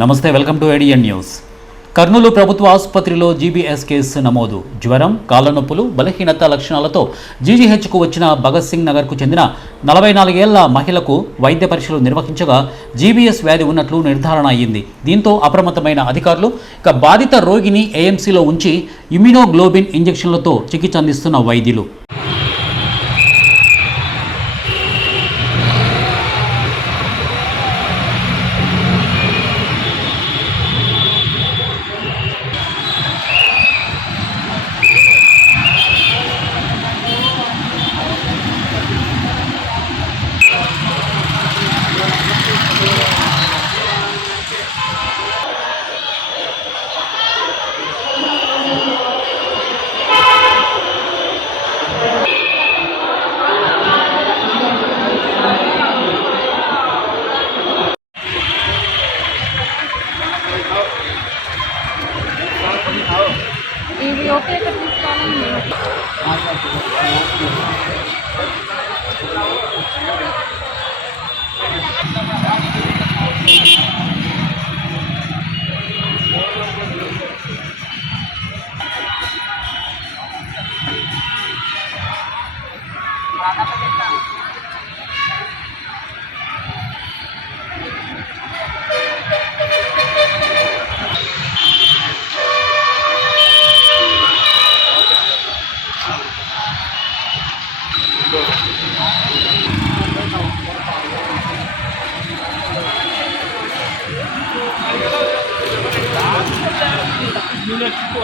నమస్తే, welcome to ADN news. Kurnool ప్రభుత్వ ఆసుపత్రిలో జీబీఎస్ కేసు నమోదు. జ్వరం, కాళ్ళ నొప్పులు, బలహీనత లక్షణాలతో జీజీహెచ్కు వచ్చిన భగత్ సింగ్ నగర్కు చెందిన 44 ఏళ్ల మహిళకు వైద్య పరీక్షలు నిర్వహించగా జీబీఎస్ వ్యాధి ఉన్నట్లు నిర్ధారణ అయ్యింది. దీంతో అప్రమత్తమైన అధికారులు బాధిత రోగిని ఏఎంసీలో ఉంచి ఇమ్యునోగ్లోబిన్ ఇంజెక్షన్లతో చికిత్స అందిస్తున్న వైద్యులు ఇవి ఓకే ఇక్కడ తీసుకోవాలండి. యూనివర్సిటీ